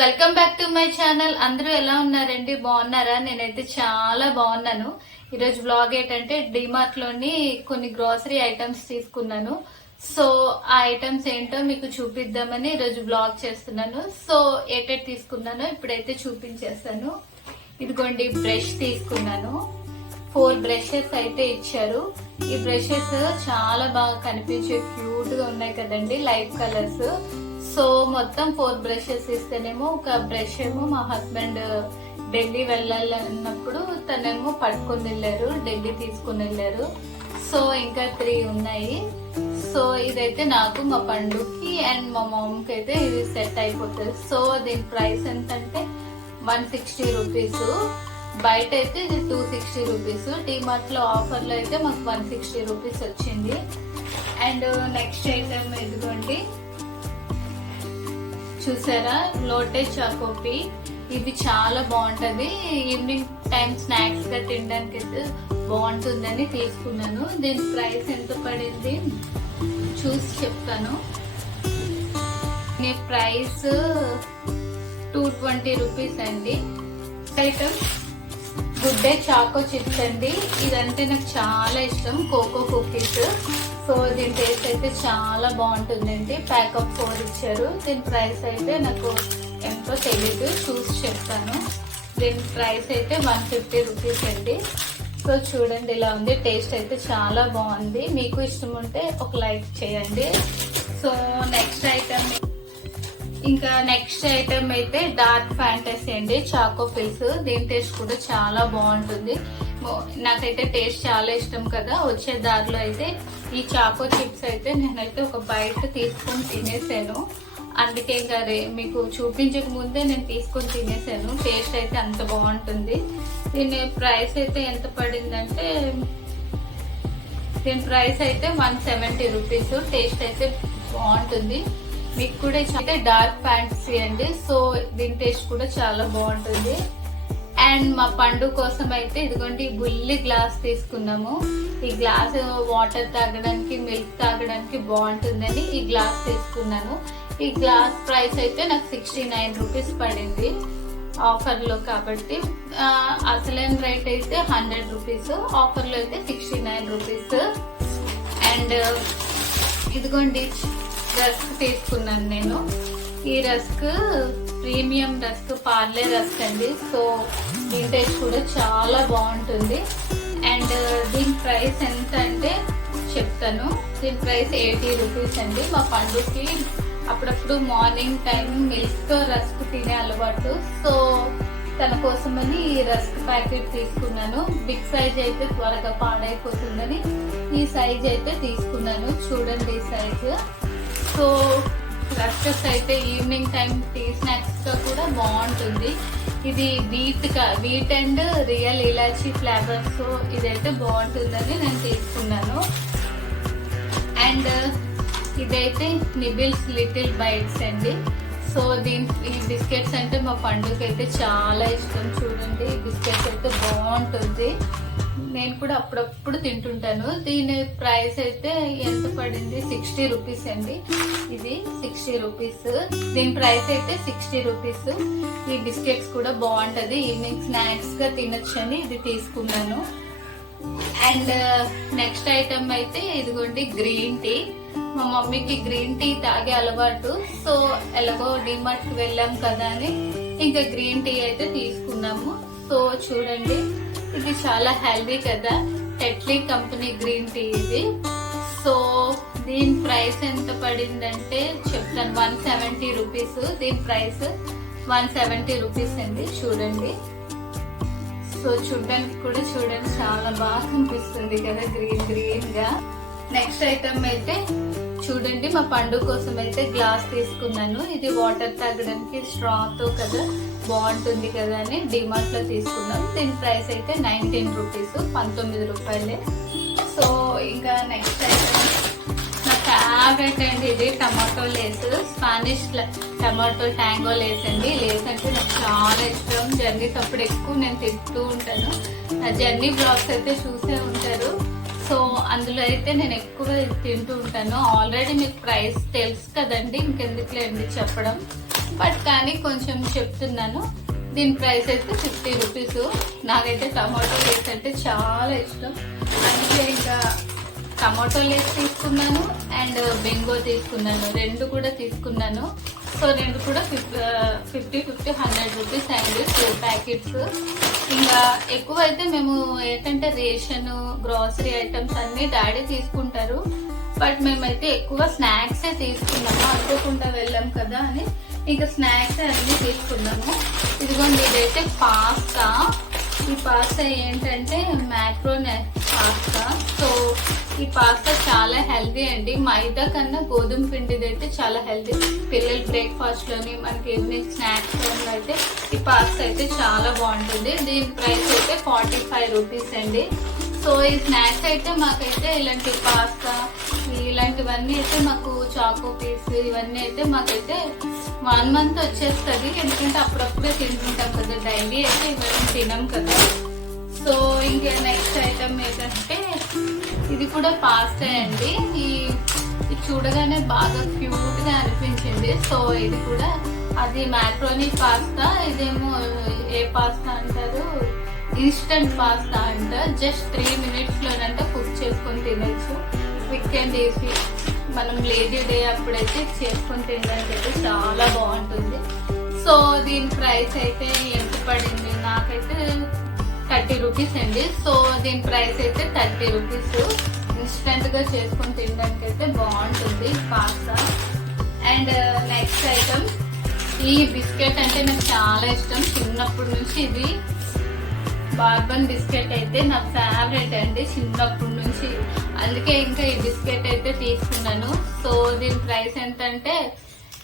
Welcome back to my channel. అందరూ ఎలా ఉన్నారండి? బాగున్నారా? నేనైతే చాలా బాగున్నాను. ఈరోజు వ్లాగ్ ఏంటంటే డిమార్ట్ లోని కొన్ని గ్రోసరీ ఐటమ్స్ తీసుకున్నాను. సో ఆ ఐటమ్స్ ఏంటో మీకు చూపిద్దామని ఈరోజు వ్లాగ్ చేస్తున్నాను. సో ఏటేట్ తీసుకున్నానో ఇప్పుడైతే చూపించేస్తాను. ఇదిగోండి బ్రష్ తీసుకున్నాను. 4 బ్రషెస్ అయితే ఇచ్చారు. ఈ బ్రషెస్ చాలా బాగా కనిపించే క్యూట్ గా ఉన్నాయి కదండి, లైట్ కలర్స్. సో మొత్తం 4 బ్రషెస్ ఇస్తేనేమో ఒక బ్రష్ ఏమో మా హస్బెండ్ ఢిల్లీ వెళ్ళాలన్నప్పుడు తనేమో పట్టుకొని వెళ్ళారు, ఢిల్లీ తీసుకుని వెళ్ళారు. సో ఇంకా 3 ఉన్నాయి. సో ఇదైతే నాకు, మా పండుకి అండ్ మా మామ్కి అయితే ఇది సెట్ అయిపోతుంది. సో దీని ప్రైస్ ఎంతంటే 160 రూపీస్. బయట అయితే ఇది 260 రూపీస్. డిమార్ట్ లో ఆఫర్ లో అయితే మాకు 160 రూపీస్ వచ్చింది. అండ్ నెక్స్ట్ ఐటమ్ ఇదిగోండి, చూసారా, లోటే చాకోపీ. ఇది చాలా బాగుంటది, ఈవినింగ్ టైం స్నాక్స్ గా తినడానికి అయితే బాగుంటుందని తీసుకున్నాను. దీని ప్రైస్ ఎంత పడింది చూసి చెప్తాను. దీని ప్రైస్ 220 రూపీస్ అండి. Item good day choco chips అండి. ఇదంటే నాకు చాలా ఇష్టం, కోకో కుకీస్. సో దీని టేస్ట్ అయితే చాలా బాగుంటుందండి. ప్యాక్ ఆఫ్ 4 ఇచ్చారు. దీని ప్రైస్ అయితే నాకు ఎంతో తెలీదు, చూసి చెప్తాను. దీని ప్రైస్ అయితే 150 రూపీస్ అండి. సో చూడండి ఇలా ఉంది, టేస్ట్ అయితే చాలా బాగుంది. మీకు ఇష్టం ఉంటే ఒక లైక్ చేయండి. సో నెక్స్ట్ ఐటమ్ అయితే డార్క్ ఫ్యాంటసీ అండి, చాకో ఫిల్స్. దీని టేస్ట్ కూడా చాలా బాగుంటుంది. నాకైతే టేస్ట్ చాలా ఇష్టం కదా. వచ్చే దారిలో అయితే ఈ చాకో చిప్స్ అయితే నేనైతే ఒక బైట్ తీసుకొని తినేసాను. అందుకే ఇంకా మీకు చూపించక ముందే నేను తీసుకొని తినేసాను. టేస్ట్ అయితే అంత బాగుంటుంది. దీని ప్రైస్ అయితే ఎంత పడిందంటే, దీని ప్రైస్ అయితే 170 రూపీస్. టేస్ట్ అయితే బాగుంటుంది. మీకు కూడా అయితే డార్క్ ఫ్యాంటసీ అండి. సో దీని టేస్ట్ కూడా చాలా బాగుంటుంది. అండ్ మా పండు కోసం అయితే ఇదిగోండి బుల్లి గ్లాస్ తీసుకున్నాము. ఈ గ్లాస్ వాటర్ తాగడానికి, మిల్క్ తాగడానికి బాగుంటుందని ఈ గ్లాస్ తీసుకున్నాను. ఈ గ్లాస్ ప్రైస్ అయితే నాకు 69 రూపీస్ పడింది ఆఫర్ లో కాబట్టి. అసలైన రేట్ అయితే 100 రూపీస్, ఆఫర్ లో అయితే 69 రూపీస్. అండ్ ఇదిగోండి రస్క్ తీసుకున్నాను నేను. ఈ rusk premium rusk, Parle rusk అండి. సో దీని టేస్ట్ కూడా చాలా బాగుంటుంది. అండ్ దీని ప్రైస్ ఎంత అంటే చెప్తాను. దీని ప్రైస్ 80 రూపీస్ అండి. మా పండుకి అప్పుడప్పుడు మార్నింగ్ టైం మిల్క్ తో రస్క్ తినే అలవాటు. సో తన కోసమని ఈ రస్క్ ప్యాకెట్ తీసుకున్నాను. బిగ్ సైజ్ అయితే త్వరగా పాడైపోతుందని ఈ సైజ్ అయితే తీసుకున్నాను. చూడండి ఈ సైజ్. సో రస్కస్ అయితే ఈవినింగ్ టైం టీ స్నాక్స్ గా కూడా బాగుంటుంది. ఇది wheat and real elaichi flavour. So ఇదైతే బాగుంటుందని నేను తీసుకున్నాను. అండ్ ఇదైతే నిబిల్స్ లిటిల్ బైట్స్ అండి. సో ఈ బిస్కెట్స్ అంటే మా పండుగకి అయితే చాలా ఇష్టం. చూడండి ఈ బిస్కెట్స్ అయితే బాగుంటుంది, నేను కూడా అప్పుడప్పుడు తింటుంటాను. దీని ప్రైస్ అయితే ఎంత పడింది, 60 రూపీస్ అండి. ఇది 60 రూపీస్. దీని ప్రైస్ అయితే 60 రూపీస్. ఈ బిస్కెట్స్ కూడా బాగుంటది, ఈవినింగ్ స్నాక్స్ గా తినొచ్చని ఇది తీసుకున్నాను. అండ్ నెక్స్ట్ ఐటమ్ అయితే ఇదిగోండి గ్రీన్ టీ. మా మమ్మీకి గ్రీన్ టీ తాగే అలవాటు. సో ఎలాగో డిమార్ట్ కి వెళ్ళాం కదా అని ఇంకా గ్రీన్ టీ అయితే తీసుకున్నాము. సో చూడండి ఇది చాలా హెల్దీ కదా, టెట్లీ కంపెనీ గ్రీన్ టీ ఇది. సో దీని ప్రైస్ ఎంత పడిందంటే చెప్తాను, 170 రూపీస్. దీని ప్రైస్ 170 రూపీస్ అండి. చూడండి. సో చూడడానికి కూడా చూడండి చాలా బాగా కనిపిస్తుంది కదా, గ్రీన్ గా. నెక్స్ట్ ఐటమ్ అయితే చూడండి, మా పండు కోసం అయితే గ్లాస్ తీసుకున్నాను. ఇది వాటర్ తాగడానికి స్ట్రాతో కదా బాగుంటుంది కదా అని డిమార్ట్ లో తీసుకున్నాను. దీని ప్రైస్ అయితే 19 రూపీస్, 19 రూపాయలే. సో ఇంకా నెక్స్ట్ ఐటమ్ నా ఫేవరెట్ అండి, ఇది tomato Lay's. Spanish tomato tango Lay's అండి. లేస్ అంటే నాకు చాలా ఇష్టం. జర్నీస్ అప్పుడు ఎక్కువ నేను తింటూ ఉంటాను. నా జర్నీ బ్లాగ్స్ అయితే చూసే ఉంటారు. సో అందులో అయితే నేను ఎక్కువ తింటూ ఉంటాను. ఆల్రెడీ మీకు ప్రైస్ తెలుసు కదండి, ఇంకెందుకులేండి చెప్పడం. బట్ కానీ కొంచెం చెప్తున్నాను. దీని ప్రైస్ అయితే 50 రూపీస్. నాకైతే టమాటో లేస్ అంటే చాలా ఇష్టం, అందుకే ఇంకా టమాటో లేస్ తీసుకున్నాను అండ్ బెంగో తీసుకున్నాను, రెండు కూడా తీసుకున్నాను. సో రెండు కూడా 50, 100 రూపీస్ అండి 2 ప్యాకెట్స్. ఇంకా ఎక్కువ అయితే మేము ఏంటంటే రేషన్, గ్రాసరీ ఐటమ్స్ అన్ని డాడీ తీసుకుంటారు, బట్ మేమైతే ఎక్కువ స్నాక్సే తీసుకున్నాము, అనుకోకుండా వెళ్ళాం కదా అని ఇంకా స్నాక్స్ అన్ని తీసుకున్నాము. ఇదిగోండి ఇదైతే పాస్తా. ఈ పాస్తా ఏంటంటే మ్యాక్రోని పాస్తా. సో ఈ పాస్తా చాలా హెల్దీ అండి, మైదా కన్నా గోధుమ పిండిది అయితే చాలా హెల్దీ. పిల్లలు బ్రేక్ఫాస్ట్ లోని మనకి ఈవినింగ్ స్నాక్స్ లోని అయితే ఈ పాస్తా అయితే చాలా బాగుంటుంది. దీని ప్రైస్ అయితే 45 రూపీస్ అండి. సో ఈ స్నాక్స్ అయితే మాకైతే ఇలాంటి పాస్తా ఇలాంటివన్నీ అయితే మాకు చాకో పీస్ ఇవన్నీ అయితే మాకైతే 1 మంత్ వచ్చేస్తుంది, ఎందుకంటే అప్పుడప్పుడే తింటుంటాం కదా, డైలీ అయితే ఇవన్నీ తినం కదా. సో ఇంకా నెక్స్ట్ ఐటమ్ ఏంటంటే ఇది కూడా పాస్తా అండి. ఇది చూడగానే బాగా క్యూట్ గా అనిపించింది. సో ఇది కూడా అది మ్యాక్రోనీ పాస్తా. ఇదేమో ఏ పాస్తా అంటారు, ఇన్స్టంట్ పాస్తా అంట. జస్ట్ 3 minutes లోనంట కుక్ చేసుకొని తినచ్చు. క్విక్ అండ్ ఈజీ, మనం లేడీ డే అప్పుడైతే చేసుకొని తినడానికి అయితే చాలా బాగుంటుంది. సో దీని ప్రైస్ అయితే ఎంత పడింది, నాకైతే 30 రూపీస్ అండి. సో దీని ప్రైస్ అయితే 30 రూపీస్. ఇన్స్టెంట్ గా చేసుకొని తినడానికి అయితే బాగుంటుంది పాస్తా. అండ్ నెక్స్ట్ ఐటమ్ ఈ బిస్కెట్ అంటే నాకు చాలా ఇష్టం చిన్నప్పటి నుంచి. ఇది బార్బన్ బిస్కెట్ అయితే నా ఫేవరెట్ అండి చిన్నప్పటి నుంచి, అందుకే ఇంకా ఈ బిస్కెట్ అయితే తీసుకున్నాను. సో దీని ప్రైస్ ఎంతంటే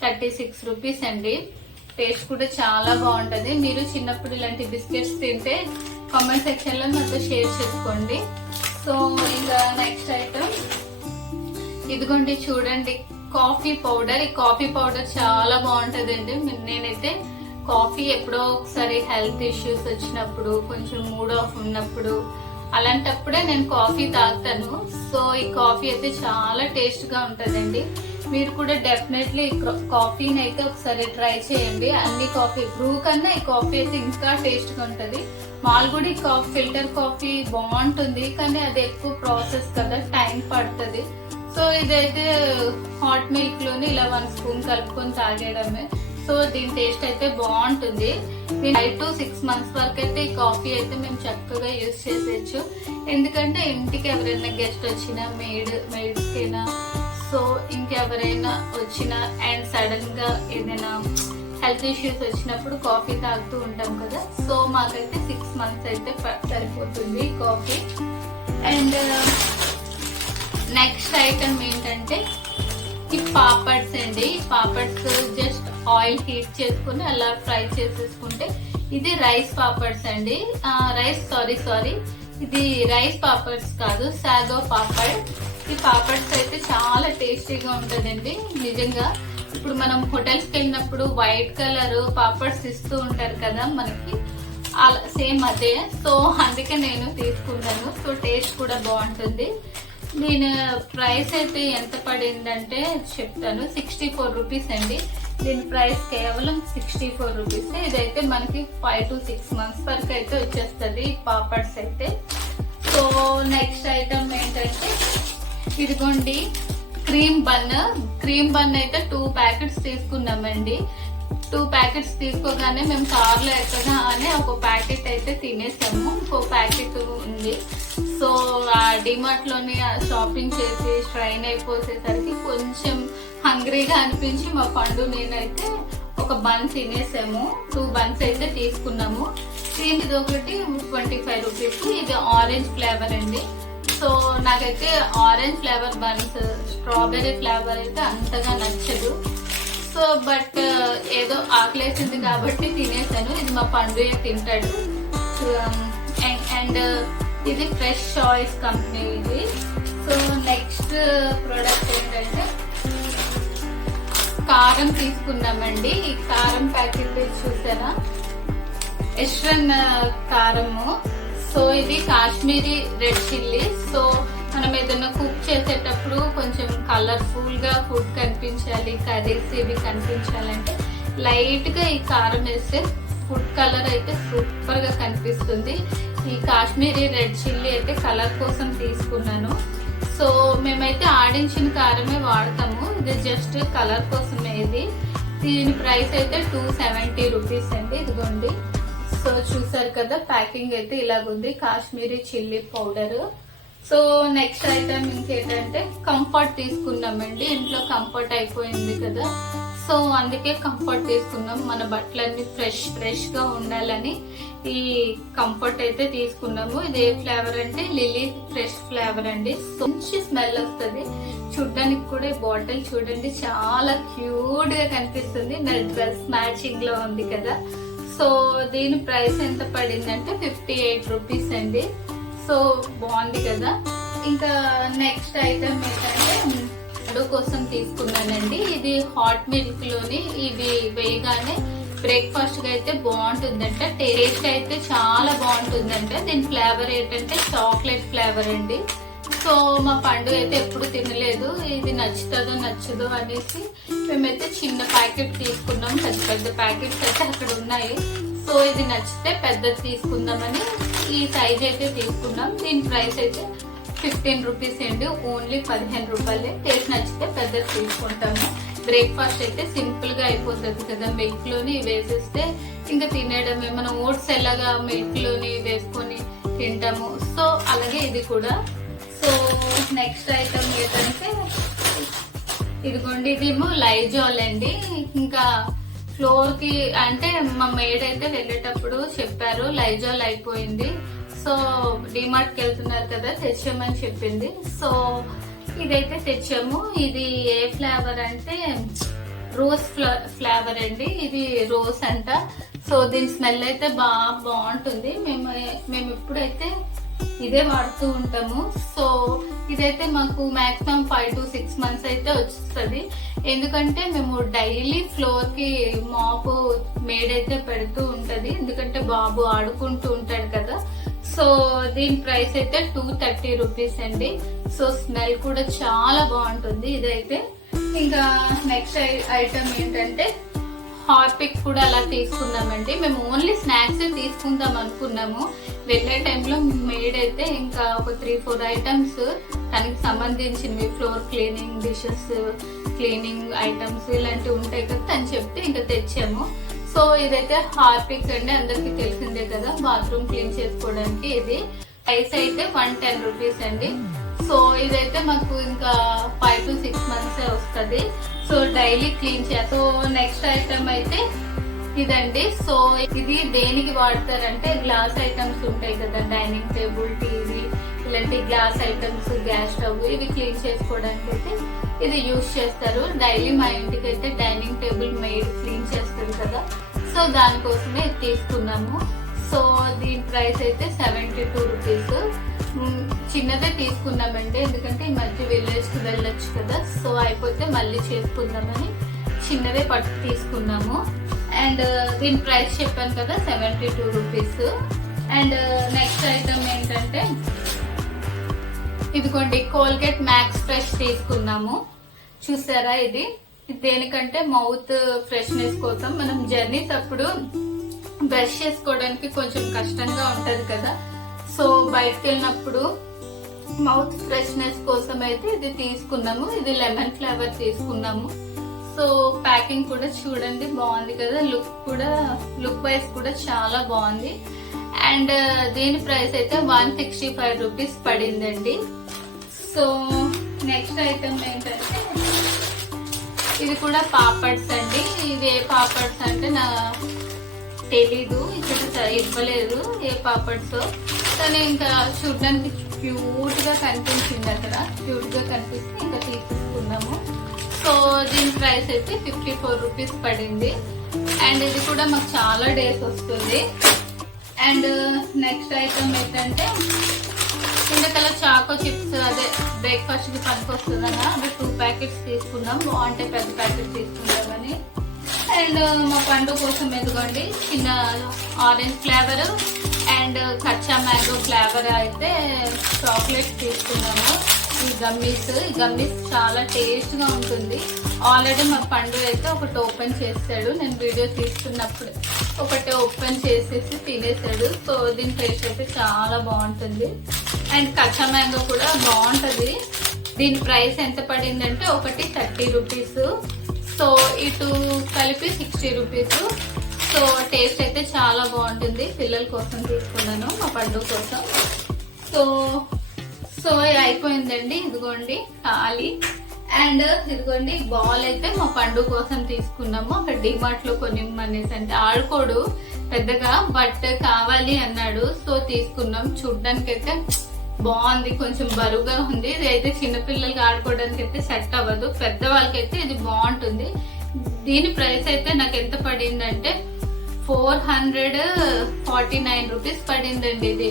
36 రూపీస్ అండి. టేస్ట్ కూడా చాలా బాగుంటది. మీరు చిన్నప్పుడు ఇలాంటి బిస్కెట్స్ తింటే కామెంట్ సెక్షన్ లో నాతో షేర్ చేసుకోండి. సో ఇంకా నెక్స్ట్ ఐటమ్ ఇదిగోండి చూడండి, కాఫీ పౌడర్. ఈ కాఫీ పౌడర్ చాలా బాగుంటది అండి. నేనైతే కాఫీ ఎప్పుడో ఒకసారి హెల్త్ ఇష్యూస్ వచ్చినప్పుడు, కొంచెం మూడ్ ఆఫ్ ఉన్నప్పుడు, అలాంటప్పుడే నేను కాఫీ తాగుతాను. సో ఈ కాఫీ అయితే చాలా టేస్ట్ గా ఉంటదండి. మీరు కూడా డెఫినెట్లీ కాఫీని అయితే ఒకసారి ట్రై చేయండి. అన్ని కాఫీ బ్రూ కన్నా ఈ కాఫీ అయితే ఇంకా టేస్ట్ గా ఉంటది. మాల్గుడి కాఫీ ఫిల్టర్ కాఫీ బాగుంటుంది, కానీ అది ఎక్కువ ప్రాసెస్ కదా, టైం పడుతుంది. సో ఇదైతే హాట్ మిల్క్ లోని ఇలా 1 స్పూన్ కలుపుకొని తాగేయడమే. సో దీని టేస్ట్ అయితే బాగుంటుంది. 5 to 6 months వరకు అయితే ఈ కాఫీ అయితే మేము చక్కగా యూజ్ చేసేయచ్చు. ఎందుకంటే ఇంటికి ఎవరైనా గెస్ట్ వచ్చినా, మెయిడ్స్ కైనా, సో ఇంకెవరైనా వచ్చినా అండ్ సడన్ గా ఏదైనా హెల్త్ ఇష్యూస్ వచ్చినప్పుడు కాఫీ తాగుతూ ఉంటాం కదా. సో మాకైతే 6 months అయితే సరిపోతుంది కాఫీ. అండ్ నెక్స్ట్ ఐటమ్ ఏంటంటే ఈ పాపడ్స్ అండి. పాపడ్స్ జస్ట్ ఆయిల్ హీట్ చేసుకుని అలా ఫ్రై చేసేసుకుంటే ఇది రైస్ పాపడ్స్ అండి. సారీ ఇది రైస్ పాపడ్స్ కాదు, సాగో పాపడ్. ఈ పాపడ్స్ అయితే చాలా టేస్టీగా ఉంటదండి నిజంగా. ఇప్పుడు మనం హోటల్స్కి వెళ్ళినప్పుడు వైట్ కలర్ పాపడ్స్ ఇస్తూ ఉంటారు కదా మనకి, అలా సేమ్ అదే. సో అందుకే నేను తీసుకున్నాను. సో టేస్ట్ కూడా బాగుంటుంది. దీని ప్రైస్ అయితే ఎంత పడిందంటే చెప్తాను, 64 రూపీస్ అండి. దీని ప్రైస్ కేవలం 64 రూపీస్. ఇదైతే మనకి 5 to 6 months వరకు అయితే వచ్చేస్తుంది పాపడ్స్ అయితే. సో నెక్స్ట్ ఐటమ్ ఏంటంటే ఇదిగోండి క్రీమ్ బన్ అయితే 2 ప్యాకెట్స్ తీసుకున్నామండి. 2 ప్యాకెట్స్ తీసుకోగానే మేము కార్లో ఎక్కగానే ఒక ప్యాకెట్ అయితే తినేసాము, ఇంకో ప్యాకెట్ ఉంది. సో ఆ డిమార్ట్ లోని షాపింగ్ చేసి స్ట్రైన్ అయిపోసేసరికి కొంచెం హంగ్రీగా అనిపించి మా పండు నేనైతే ఒక బన్ తినేసాము. 2 buns అయితే తీసుకున్నాము. దీనిది ఒకటి 25 రూపీస్. ఇది ఆరెంజ్ ఫ్లేవర్ అండి. సో నాకైతే orange flavour buns, strawberry flavour అయితే అంతగా నచ్చదు. సో బట్ ఏదో ఆకలేసింది కాబట్టి తినేసాను. ఇది మా పండు తింటాడు. అండ్ ఇది ఫ్రెష్ చాయిస్ కంపెనీ ఇది. సో నెక్స్ట్ ప్రోడక్ట్ ఏంటంటే కారం తీసుకున్నామండి. ఈ కారం ప్యాకెట్ చూసారా, ఎస్ట్రన్ కారము. సో ఇది కాశ్మీరీ రెడ్ చిల్లీ. సో మనం ఏదైనా కుక్ చేసేటప్పుడు కొంచెం కలర్ఫుల్ గా ఫుడ్ కనిపించాలి, కర్రీస్ ఇవి కనిపించాలంటే లైట్ గా ఈ కారం వేస్తే ఫుడ్ కలర్ అయితే సూపర్ గా కనిపిస్తుంది. ఈ కాశ్మీరీ రెడ్ చిల్లీ అయితే కలర్ కోసం తీసుకున్నాను. సో మేమైతే ఆడించిన కారమే వాడతాము, ఇది జస్ట్ కలర్ కోసమే. దీని ప్రైస్ అయితే 270 రూపీస్ అండి. ఇదిగోండి, సో చూసారు కదా, ప్యాకింగ్ అయితే ఇలాగుంది, Kashmiri chilli powder. So next item ఇంకేంటంటే కంఫర్ట్ తీసుకున్నామండి. ఇంట్లో కంఫర్ట్ అయిపోయింది కదా, సో అందుకే కంఫర్ట్ తీసుకున్నాం. మన బట్టలన్నీ ఫ్రెష్ గా ఉండాలని ఈ కంఫర్ట్ అయితే తీసుకున్నాము. ఇది ఏ ఫ్లేవర్ అంటే లిల్లీ ఫ్రెష్ ఫ్లేవర్ అండి. మంచి స్మెల్ వస్తుంది. చూడడానికి కూడా ఈ బాటిల్ చూడండి, చాలా క్యూట్ గా కనిపిస్తుంది. నా డ్రెస్ మ్యాచింగ్ లో ఉంది కదా. సో దీని ప్రైస్ ఎంత పడిందంటే 58 రూపీస్ అండి. సో బాగుంది కదా. ఇంకా నెక్స్ట్ ఐటమ్ ఏంటంటే పండు కోసం తీసుకున్నానండి. ఇది హాట్ మిల్క్ లోని ఇవి వేయగానే బ్రేక్ఫాస్ట్ గా అయితే బాగుంటుందంట, టేస్ట్ అయితే చాలా బాగుంటుందంట. దీని ఫ్లేవర్ ఏంటంటే చాక్లెట్ ఫ్లేవర్ అండి. సో మా పండు అయితే ఎప్పుడు తినలేదు, ఇది నచ్చుతుందో నచ్చదో అనేసి మేమైతే చిన్న ప్యాకెట్ తీసుకున్నాం. పెద్ద ప్యాకెట్స్ అయితే అక్కడ ఉన్నాయి. సో ఇది నచ్చితే పెద్దది తీసుకుందామని ఈ సైజ్ అయితే తీసుకున్నాం. దీని ప్రైస్ అయితే 15 రూపీస్ అండి, ఓన్లీ 15 రూపాయలే. టేస్ట్ నచ్చితే పెద్దది తీసుకుంటాము. బ్రేక్ఫాస్ట్ అయితే సింపుల్ గా అయిపోతుంది కదా, మిల్క్ లోని వేసేస్తే ఇంకా తినేయడమే. మనం ఓట్స్ ఎలాగా మిల్క్ లోని వేసుకొని తింటాము, సో అలాగే ఇది కూడా. సో నెక్స్ట్ ఐటమ్ ఏంటంటే ఇదిగోండి, ఇదేమో లైజాల్ అండి. ఇంకా ఫ్లోర్ కి అంటే మా మేడ్ అయితే వెళ్ళేటప్పుడు చెప్పారు లైజాల్ అయిపోయింది, సో డిమార్ట్ కి వెళ్తున్నారు కదా తెచ్చామని చెప్పింది. సో ఇదైతే తెచ్చాము. ఇది ఏ ఫ్లేవర్ అంటే రోజ్ ఫ్లేవర్ అండి. ఇది రోజ్ అంట. సో దీని స్మెల్ అయితే బాగుంటుంది. మేము ఎప్పుడైతే ఇదే వాడుతూ ఉంటాము. సో ఇదైతే మాకు మాక్సిమం 5 to 6 months అయితే వస్తుంది. ఎందుకంటే మేము డైలీ ఫ్లోర్ కి మాప్ మేడ్ అయితే పెడుతూ ఉంటది, ఎందుకంటే బాబు ఆడుకుంటూ ఉంటాడు కదా. సో దీని ప్రైస్ అయితే 230 రూపీస్ అండి. సో స్మెల్ కూడా చాలా బాగుంటుంది ఇదైతే. ఇంకా నెక్స్ట్ ఐటమ్ ఏంటంటే హార్పిక్ కూడా అలా తీసుకుందామండి. మేము ఓన్లీ స్నాక్స్ తీసుకుందాం అనుకున్నాము. వెళ్ళే టైంలో మేడ్ అయితే ఇంకా ఒక 3-4 ఐటమ్స్ దానికి సంబంధించినవి, floor cleaning, dishes cleaning items ఇలాంటివి ఉంటాయి కదా అని చెప్తే ఇంకా తెచ్చాము. సో ఇదైతే హార్పిక్ అండి, అందరికి తెలిసిందే కదా, బాత్రూమ్ క్లీన్ చేసుకోవడానికి. ఇది ప్రైస్ అయితే 110 రూపీస్ అండి. సో ఇదైతే మాకు ఇంకా 5 to 6 months వస్తుంది. సో డైలీ క్లీన్ చేయాలి. సో నెక్స్ట్ ఐటమ్ అయితే ఇదండి. సో ఇది దేనికి వాడతారంటే గ్లాస్ ఐటమ్స్ ఉంటాయి కదా, డైనింగ్ టేబుల్, టీవీ ఇలాంటి గ్లాస్ ఐటమ్స్, గ్యాస్ స్టవ్ ఇవి క్లీన్ చేసుకోవడానికి అయితే ఇది యూజ్ చేస్తారు. డైలీ మా ఇంటికి అయితే డైనింగ్ టేబుల్ మెయిడ్ క్లీన్ చేస్తారు కదా, సో దానికోసమే తీసుకున్నాము. సో దీని ప్రైస్ అయితే 72 రూపీస్. చిన్నదే తీసుకున్నామండి, ఎందుకంటే ఈ మధ్య విలేజ్ కి వెళ్ళొచ్చు కదా, సో అయిపోతే మళ్ళీ చేసుకుందామని చిన్నదే పట్టు తీసుకున్నాము. అండ్ దీని ప్రైస్ చెప్పాను కదా 72 రూపీస్. అండ్ నెక్స్ట్ ఐటమ్ ఏంటంటే ఇదిగోండి, కోల్గేట్ మ్యాక్స్ ఫ్రెష్ తీసుకున్నాము. చూసారా, ఇది దేనికంటే మౌత్ ఫ్రెష్నెస్ కోసం. మనం జర్నీస్ అప్పుడు బ్రష్ చేసుకోవడానికి కొంచెం కష్టంగా ఉంటది కదా, సో బయటకు వెళ్ళినప్పుడు మౌత్ ఫ్రెష్నెస్ కోసం అయితే ఇది తీసుకున్నాము. ఇది లెమన్ ఫ్లేవర్ తీసుకున్నాము. సో ప్యాకింగ్ కూడా చూడండి బాగుంది కదా, లుక్ వైజ్ కూడా చాలా బాగుంది. అండ్ దీని ప్రైస్ అయితే 165 రూపీస్ పడిందండి. సో నెక్స్ట్ ఐటమ్ ఏంటంటే ఇది కూడా పాపడ్స్ అండి. ఇది ఏ పాపడ్స్ అంటే నా తెలీదు, ఇక్కడ ఇవ్వలేదు ఏ పాపడ్స్, కానీ ఇంకా చూడడానికి క్యూట్ గా కనిపించింది, అక్కడ క్యూట్ గా కనిపిస్తే ఇంకా తీసుకున్నాము. సో దీని ప్రైస్ అయితే 54 రూపీస్ పడింది. అండ్ ఇది కూడా మాకు చాలా డేస్ వస్తుంది. అండ్ నెక్స్ట్ ఐటమ్ ఏంటంటే ఇందుకల చాకో చిప్స్, అదే బ్రేక్ఫాస్ట్ కి పనికి వస్తుందన్న అవి 2 ప్యాకెట్స్ తీసుకున్నాం. బాగుంటే పెద్ద ప్యాకెట్ తీసుకుందామని. అండ్ మా పండు కోసం ఎదుగోండి చిన్న orange flavour and kachcha mango flavour అయితే చాక్లెట్ తీసుకున్నాము. ఈ గమ్మీస్ చాలా టేస్ట్ గా ఉంటుంది. ఆల్రెడీ మా పండు అయితే ఒకటి ఓపెన్ చేసాడు, నేను వీడియో తీస్తున్నప్పుడు ఒకటి ఓపెన్ చేసేసి తినేసాడు. సో దీని టేస్ట్ అయితే చాలా బాగుంటుంది. అండ్ కచ్చా మ్యాంగో కూడా బాగుంటుంది. దీని ప్రైస్ ఎంత పడిందంటే ఒకటి 30 రూపీస్. సో ఈ 2 కలిపి 60 రూపీస్. సో టేస్ట్ అయితే చాలా బాగుంటుంది. పిల్లల కోసం తీసుకున్నాను, మా పండు కోసం. సో అయిపోయిందండి, ఇదిగోండి ఖాళీ. అండ్ ఇదిగోండి బాల్ అయితే మా పండు కోసం తీసుకున్నాము. అక్కడ డిమార్ట్ లో కొనిమ్మనేసి, అంటే ఆడుకోడు పెద్దగా, బట్ కావాలి అన్నాడు. సో తీసుకున్నాం. చూడ్డానికి అయితే బాగుంది, కొంచెం బరువుగా ఉంది. ఇది అయితే చిన్నపిల్లలకి ఆడుకోవడానికి అయితే సెట్ అవ్వదు, పెద్దవాళ్ళకైతే ఇది బాగుంటుంది. దీని ప్రైస్ అయితే నాకు ఎంత పడిందంటే 449 రూపీస్ పడిందండి ఇది.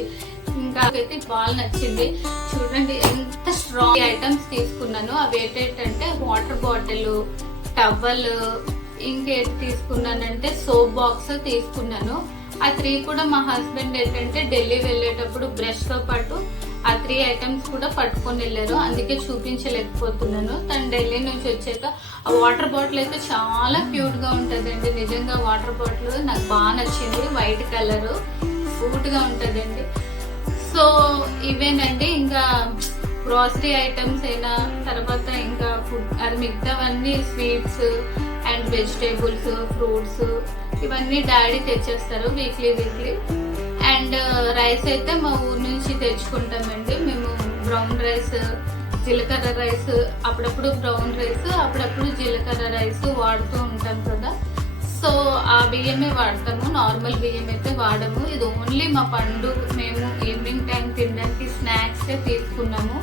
ఇంకా అయితే బాగా నచ్చింది. చూడండి ఎంత స్ట్రాంగ్ ఐటమ్స్ తీసుకున్నాను. అవి ఏంటంటే వాటర్ బాటిల్, టవల్, ఇంకేంటి తీసుకున్నానంటే సోప్ బాక్స్ తీసుకున్నాను. ఆ 3 కూడా మా హస్బెండ్ ఏంటంటే ఢిల్లీ వెళ్ళేటప్పుడు బ్రష్ తో పాటు ఆ 3 ఐటమ్స్ కూడా పట్టుకొని వెళ్ళారు, అందుకే చూపించలేకపోతున్నాను. తను ఢిల్లీ నుంచి వచ్చాక ఆ వాటర్ బాటిల్ అయితే చాలా క్యూట్ గా ఉంటదండి. నిజంగా వాటర్ బాటిల్ నాకు బాగా నచ్చింది. వైట్ కలర్ క్యూట్ గా ఉంటదండి. సో ఇవేనండి. ఇంకా గ్రాసరీ ఐటమ్స్ అయినా తర్వాత ఇంకా ఫుడ్, అది మిగతావన్నీ స్వీట్స్ అండ్ వెజిటేబుల్స్, ఫ్రూట్స్ ఇవన్నీ డాడీ తెచ్చేస్తారు వీక్లీ. అండ్ రైస్ అయితే మా ఊరు నుంచి తెచ్చుకుంటామండి మేము. బ్రౌన్ రైస్, జీలకర్ర రైస్, అప్పుడప్పుడు బ్రౌన్ రైస్, అప్పుడప్పుడు జీలకర్ర రైస్ వాడుతూ ఉంటాం కదా. సో ఆ బియ్యమే వాడతాము, నార్మల్ బియ్యం అయితే వాడము. ఇది ఓన్లీ మా పండు మేము ఈవినింగ్ టైం తినడానికి స్నాక్స్ తీసుకున్నాము.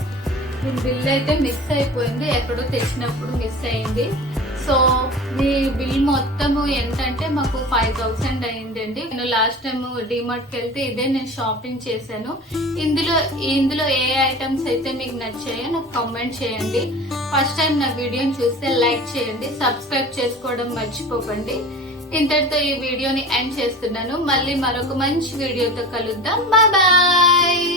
దీని బిల్ అయితే మిస్ అయిపోయింది, ఎక్కడో తెచ్చినప్పుడు మిస్ అయింది. సో మీ బిల్ మొత్తము ఎంతంటే మాకు 5000 అయిందండి. నేను లాస్ట్ టైం డిమార్ట్ కి వెళ్తే ఇదే నేను షాపింగ్ చేశాను. ఇందులో ఏ ఐటమ్స్ అయితే మీకు నచ్చాయో నాకు కామెంట్ చేయండి. ఫస్ట్ టైం నా వీడియోని చూస్తే లైక్ చేయండి, సబ్స్క్రైబ్ చేసుకోవడం మర్చిపోకండి. ఇంతటితో ఈ వీడియోని ఎండ్ చేస్తున్నాను. మళ్ళీ మరొక మంచి వీడియోతో కలుద్దాం. Bye bye.